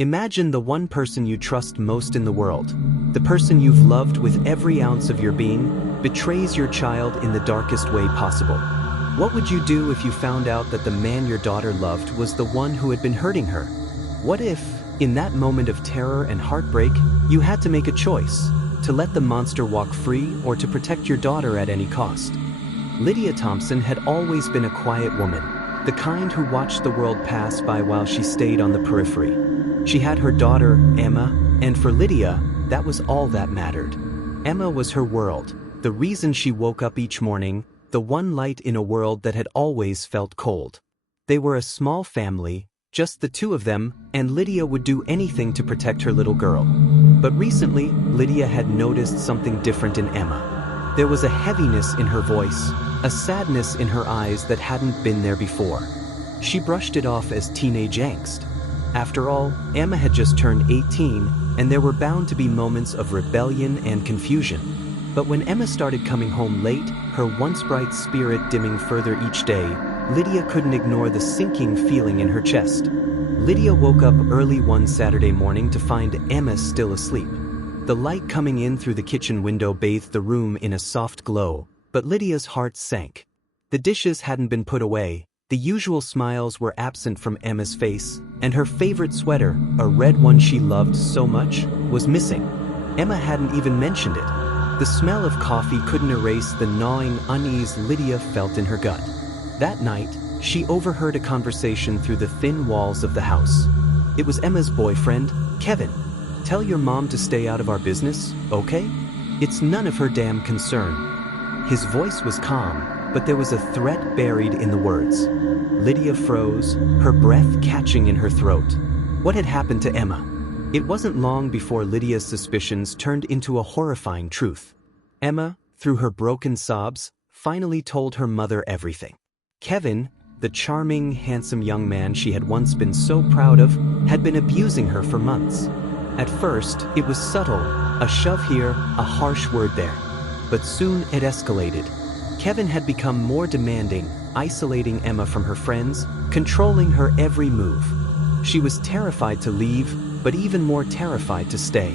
Imagine the one person you trust most in the world, the person you've loved with every ounce of your being, betrays your child in the darkest way possible. What would you do if you found out that the man your daughter loved was the one who had been hurting her? What if, in that moment of terror and heartbreak, you had to make a choice, to let the monster walk free or to protect your daughter at any cost? Lydia Thompson had always been a quiet woman, the kind who watched the world pass by while she stayed on the periphery. She had her daughter, Emma, and for Lydia, that was all that mattered. Emma was her world, the reason she woke up each morning, the one light in a world that had always felt cold. They were a small family, just the two of them, and Lydia would do anything to protect her little girl. But recently, Lydia had noticed something different in Emma. There was a heaviness in her voice, a sadness in her eyes that hadn't been there before. She brushed it off as teenage angst. After all, Emma had just turned 18, and there were bound to be moments of rebellion and confusion. But when Emma started coming home late, her once bright spirit dimming further each day, Lydia couldn't ignore the sinking feeling in her chest. Lydia woke up early one Saturday morning to find Emma still asleep. The light coming in through the kitchen window bathed the room in a soft glow, but Lydia's heart sank. The dishes hadn't been put away, the usual smiles were absent from Emma's face, and her favorite sweater, a red one she loved so much, was missing. Emma hadn't even mentioned it. The smell of coffee couldn't erase the gnawing unease Lydia felt in her gut. That night, she overheard a conversation through the thin walls of the house. It was Emma's boyfriend, Kevin. "Tell your mom to stay out of our business, okay? It's none of her damn concern." His voice was calm, but there was a threat buried in the words. Lydia froze, her breath catching in her throat. What had happened to Emma? It wasn't long before Lydia's suspicions turned into a horrifying truth. Emma, through her broken sobs, finally told her mother everything. Kevin, the charming, handsome young man she had once been so proud of, had been abusing her for months. At first, it was subtle, a shove here, a harsh word there. But soon it escalated. Kevin had become more demanding, isolating Emma from her friends, controlling her every move. She was terrified to leave, but even more terrified to stay.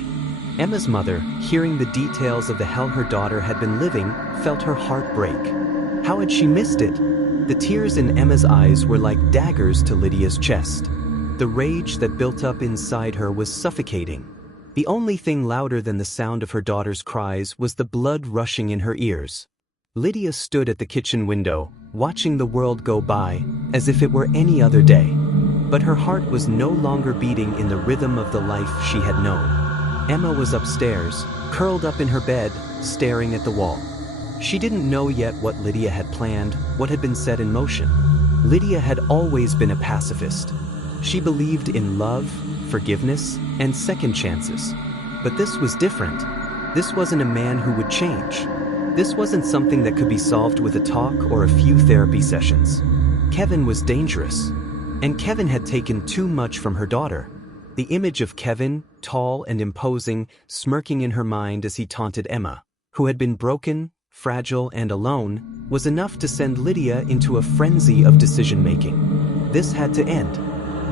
Emma's mother, hearing the details of the hell her daughter had been living, felt her heart break. How had she missed it? The tears in Emma's eyes were like daggers to Lydia's chest. The rage that built up inside her was suffocating. The only thing louder than the sound of her daughter's cries was the blood rushing in her ears. Lydia stood at the kitchen window, watching the world go by, as if it were any other day. But her heart was no longer beating in the rhythm of the life she had known. Emma was upstairs, curled up in her bed, staring at the wall. She didn't know yet what Lydia had planned, what had been set in motion. Lydia had always been a pacifist. She believed in love, forgiveness, and second chances. But this was different. This wasn't a man who would change. This wasn't something that could be solved with a talk or a few therapy sessions. Kevin was dangerous. And Kevin had taken too much from her daughter. The image of Kevin, tall and imposing, smirking in her mind as he taunted Emma, who had been broken, fragile, and alone, was enough to send Lydia into a frenzy of decision-making. This had to end.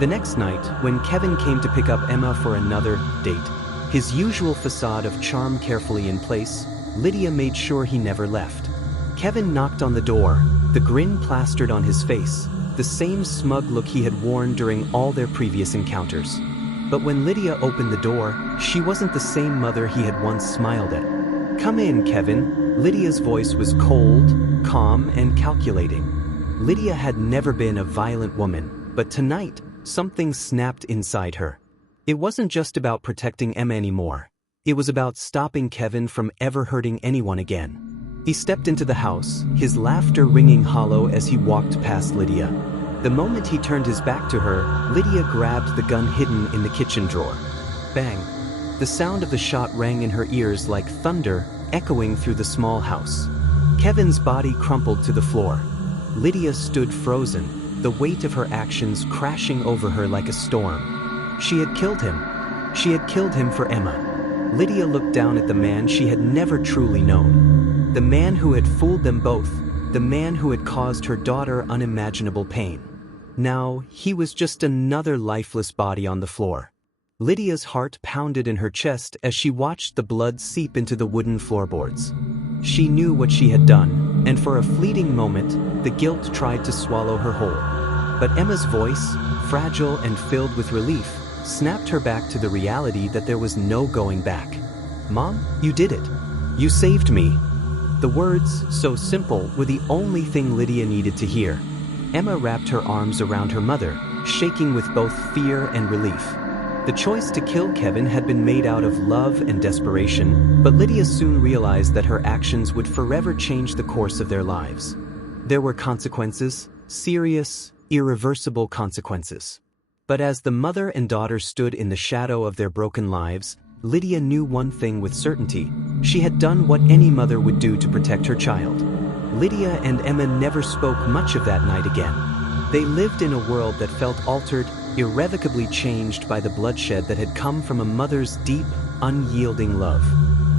The next night, when Kevin came to pick up Emma for another date, his usual facade of charm carefully in place, Lydia made sure he never left. Kevin knocked on the door, the grin plastered on his face, the same smug look he had worn during all their previous encounters. But when Lydia opened the door, she wasn't the same mother he had once smiled at. "Come in, Kevin." Lydia's voice was cold, calm, and calculating. Lydia had never been a violent woman, but tonight, something snapped inside her. It wasn't just about protecting Emma anymore. It was about stopping Kevin from ever hurting anyone again. He stepped into the house, his laughter ringing hollow as he walked past Lydia. The moment he turned his back to her, Lydia grabbed the gun hidden in the kitchen drawer. Bang! The sound of the shot rang in her ears like thunder, echoing through the small house. Kevin's body crumpled to the floor. Lydia stood frozen, the weight of her actions crashing over her like a storm. She had killed him. She had killed him for Emma. Lydia looked down at the man she had never truly known. The man who had fooled them both, the man who had caused her daughter unimaginable pain. Now, he was just another lifeless body on the floor. Lydia's heart pounded in her chest as she watched the blood seep into the wooden floorboards. She knew what she had done, and for a fleeting moment, the guilt tried to swallow her whole. But Emma's voice, fragile and filled with relief, snapped her back to the reality that there was no going back. "Mom, you did it. You saved me." The words, so simple, were the only thing Lydia needed to hear. Emma wrapped her arms around her mother, shaking with both fear and relief. The choice to kill Kevin had been made out of love and desperation, but Lydia soon realized that her actions would forever change the course of their lives. There were consequences, serious, irreversible consequences. But as the mother and daughter stood in the shadow of their broken lives, Lydia knew one thing with certainty: she had done what any mother would do to protect her child. Lydia and Emma never spoke much of that night again. They lived in a world that felt altered, irrevocably changed by the bloodshed that had come from a mother's deep, unyielding love.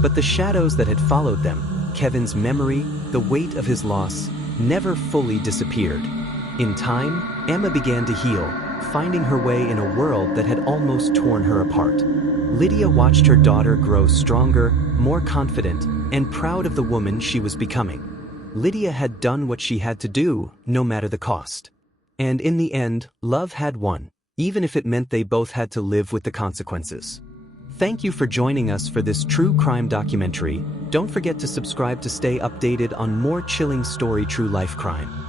But the shadows that had followed them, Kevin's memory, the weight of his loss, never fully disappeared. In time, Emma began to heal, finding her way in a world that had almost torn her apart. Lydia watched her daughter grow stronger, more confident, and proud of the woman she was becoming. Lydia had done what she had to do, no matter the cost. And in the end, love had won, even if it meant they both had to live with the consequences. Thank you for joining us for this true crime documentary. Don't forget to subscribe to stay updated on more chilling story true life crime.